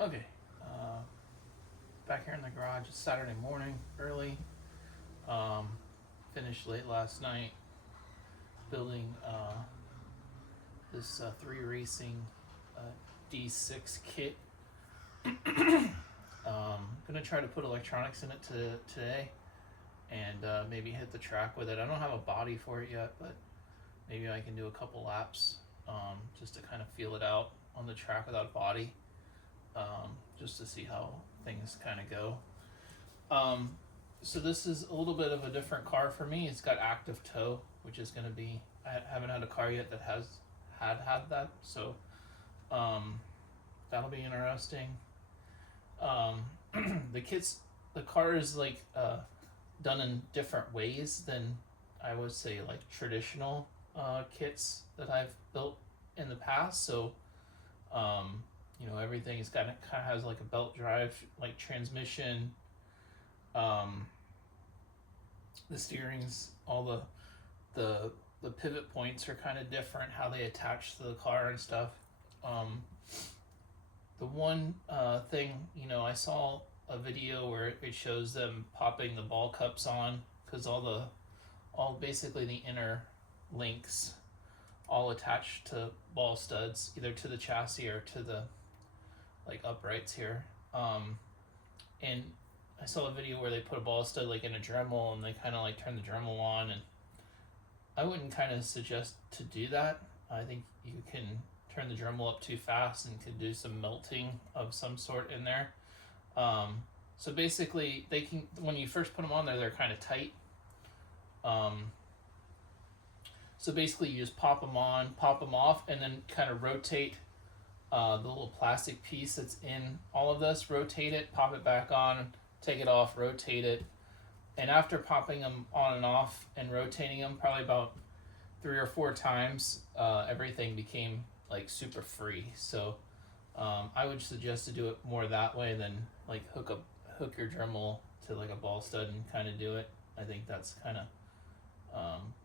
Okay, back here in the garage. It's Saturday morning, early. Um, Finished late last night building this 3 racing uh, D6 kit. Gonna try to put electronics in it today and maybe hit the track with it. I don't have a body for it yet, but maybe I can do a couple laps just to kind of feel it out on the track without a body, just to see how things kind of go. So this is a little bit of a different car for me. It's got active tow, which is going to be, I haven't had a car yet that has had that, so that'll be interesting. The car is like done in different ways than I would say like traditional kits that I've built in the past. So everything is kind of has like a belt drive like transmission. The steering's all the pivot points are kind of different, how they attach to the car and stuff. The one thing, I saw a video where it shows them popping the ball cups on because all basically the inner links all attached to ball studs, either to the chassis or to the like uprights here. And I saw a video where they put a ball stud like in a Dremel and they kind of like turn the Dremel on, and I wouldn't kind of suggest to do that. I think you can turn the Dremel up too fast and could do some melting of some sort in there. So basically they can, when you first put them on there, they're kind of tight. So basically you just pop them on, pop them off, and then kind of rotate the little plastic piece that's in all of this, rotate it, pop it back on, take it off, rotate it. And after popping them on and off and rotating them probably about 3 or 4 times, everything became like super free. So I would suggest to do it more that way than like hook your Dremel to like a ball stud and kind of do it. I think that's kind of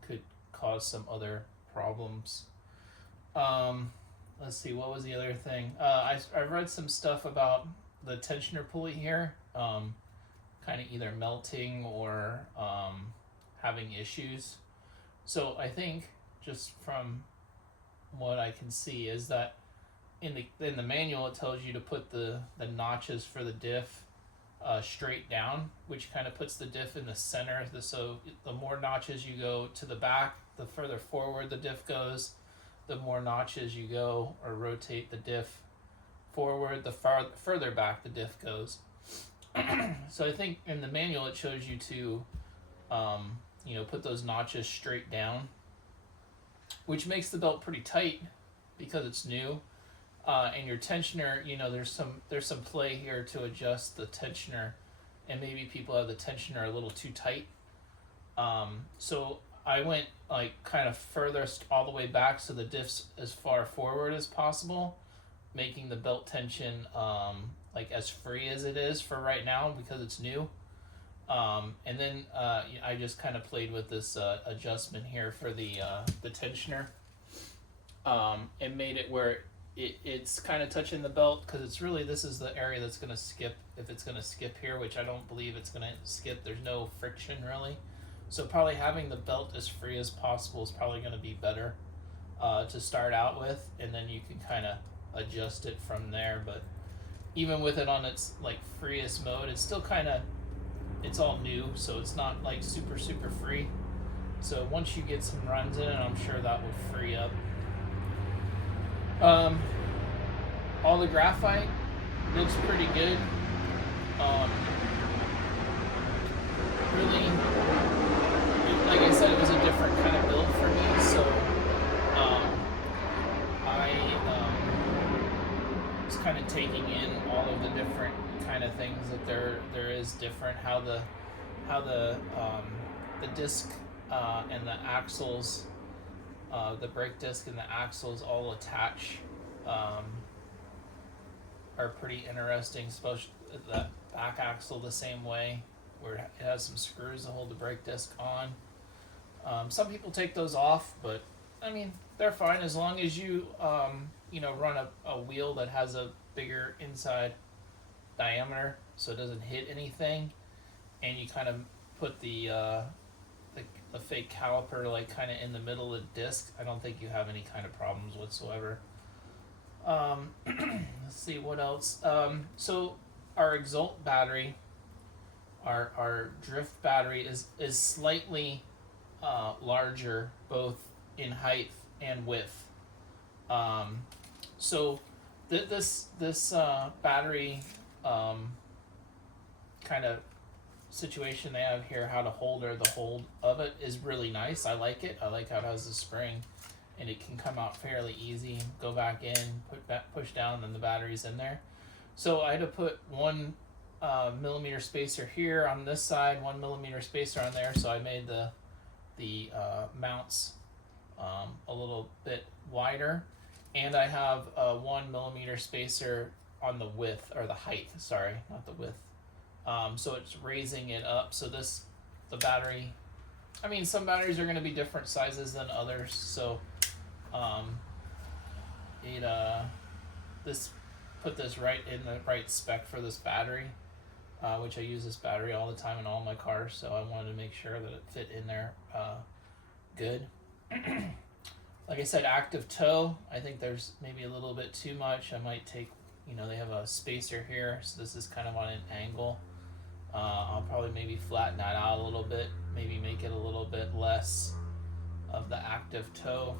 could cause some other problems. Let's see, what was the other thing? I read some stuff about the tensioner pulley here, kind of either melting or having issues. So I think just from what I can see is that in the manual it tells you to put the notches for the diff straight down, which kind of puts the diff in the center. So the more notches you go to the back, the further forward the diff goes. The more notches you go or rotate the diff forward, the further back the diff goes. So I think in the manual it shows you to put those notches straight down, which makes the belt pretty tight because it's new. And your tensioner, there's some play here to adjust the tensioner, and maybe people have the tensioner a little too tight. So I went like kind of furthest all the way back so the diff's as far forward as possible, making the belt tension like as free as it is for right now because it's new. And then I just kind of played with this adjustment here for the tensioner, and made it where it's kind of touching the belt because it's really, this is the area that's going to skip, if it's going to skip here, which I don't believe it's going to skip. There's no friction really. So probably having the belt as free as possible is probably going to be better to start out with, and then you can kind of adjust it from there. But even with it on its like freest mode, it's still kind of, it's all new, so it's not like super free. So once you get some runs in it, I'm sure that will free up. All the graphite looks pretty good. Really, like I said, it was a different kind of build for me, so I was kind of taking in all of the different kind of things that there is different, how the disc and the axles, the brake disc and the axles all attach, are pretty interesting, especially that back axle the same way, where it has some screws to hold the brake disc on. Some people take those off, but I mean, they're fine as long as you run a wheel that has a bigger inside diameter so it doesn't hit anything, and you kind of put the fake caliper like kind of in the middle of the disc, I don't think you have any kind of problems whatsoever. Let's see what else. So our Exalt battery, our drift battery is slightly larger both in height and width. So this battery kind of situation they have here, how to hold the hold of it is really nice. I like it. I like how it has the spring, and it can come out fairly easy. Go back in, push down, and the battery's in there. So I had to put 1 millimeter spacer here on this side, 1 millimeter spacer on there. So I made the mounts a little bit wider, and I have a 1 millimeter spacer on the width, or the height. Sorry, not the width. So it's raising it up. So the battery, I mean, some batteries are going to be different sizes than others. So put this right in the right spec for this battery, which I use this battery all the time in all my cars. So I wanted to make sure that it fit in there good. Like I said, active toe, I think there's maybe a little bit too much. I might take, they have a spacer here, so this is kind of on an angle. I'll probably maybe flatten that out a little bit, maybe make it a little bit less of the active toe.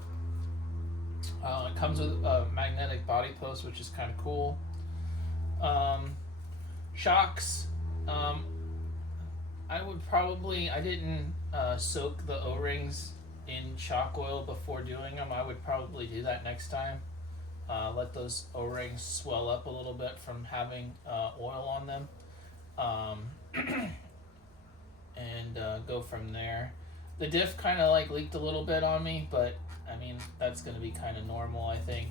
It comes with a magnetic body post, which is kind of cool. Shocks, I didn't soak the O-rings in shock oil before doing them. I would probably do that next time. Let those O-rings swell up a little bit from having oil on them, and go from there. The diff kind of like leaked a little bit on me, but I mean that's going to be kind of normal, I think.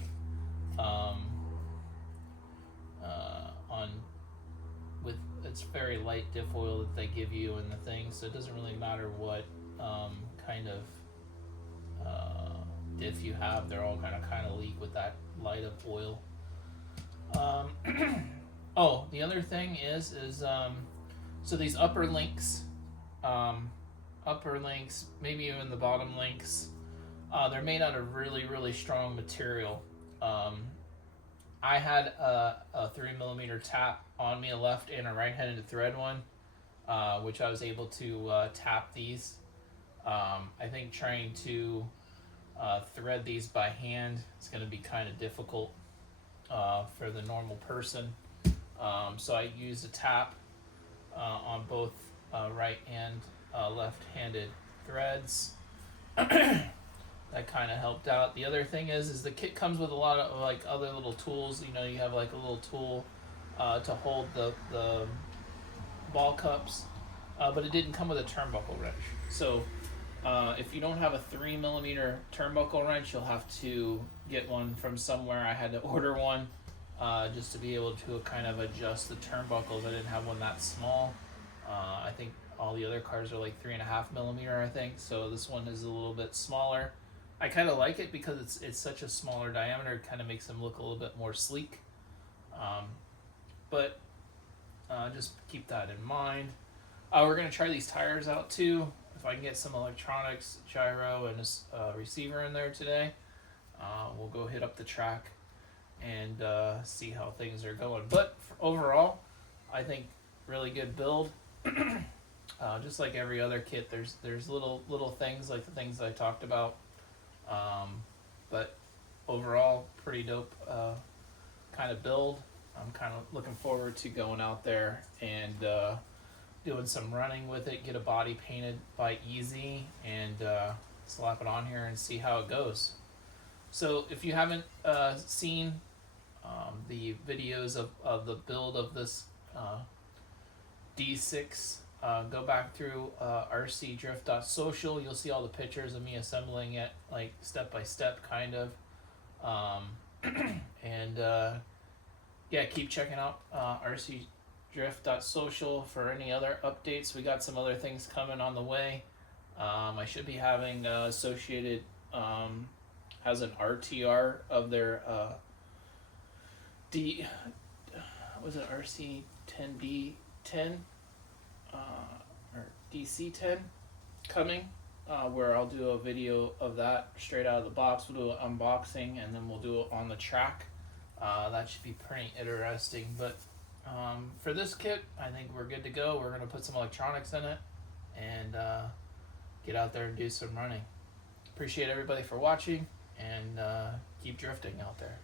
With it's very light diff oil that they give you and the thing, so it doesn't really matter what kind of diff you have. They're all kind of leak with that light of oil. Oh, the other thing is so these upper links, maybe even the bottom links, they're made out of really, really strong material. I had a 3 millimeter tap on me, a left and a right-handed thread one, which I was able to tap these. I think trying to thread these by hand is going to be kind of difficult for the normal person. So I used a tap on both right and left-handed threads. That kind of helped out. The other thing is the kit comes with a lot of like other little tools. You have like a little tool to hold the ball cups, but it didn't come with a turnbuckle wrench. So if you don't have a 3 millimeter turnbuckle wrench, you'll have to get one from somewhere. I had to order one just to be able to kind of adjust the turnbuckles. I didn't have one that small. I think all the other cars are like 3.5 millimeter, I think. So this one is a little bit smaller. I kind of like it because it's such a smaller diameter. It kind of makes them look a little bit more sleek. But just keep that in mind. We're going to try these tires out too. If I can get some electronics, gyro, and a receiver in there today, we'll go hit up the track and see how things are going. But overall, I think really good build. Just like every other kit, there's little things like the things I talked about. But overall, pretty dope kind of build. I'm kind of looking forward to going out there and doing some running with it, get a body painted by Easy, and slap it on here and see how it goes. So if you haven't seen the videos of the build of this D6, go back through RCDrift.social. You'll see all the pictures of me assembling it, like step by step, kind of. And yeah, keep checking out RCDrift.social for any other updates. We got some other things coming on the way. I should be having Associated has an RTR of their was it RC10D10 or DC10 coming, where I'll do a video of that straight out of the box. We'll do an unboxing and then we'll do it on the track. That should be pretty interesting. But for this kit, I think we're good to go. We're going to put some electronics in it and get out there and do some running. Appreciate everybody for watching, and keep drifting out there.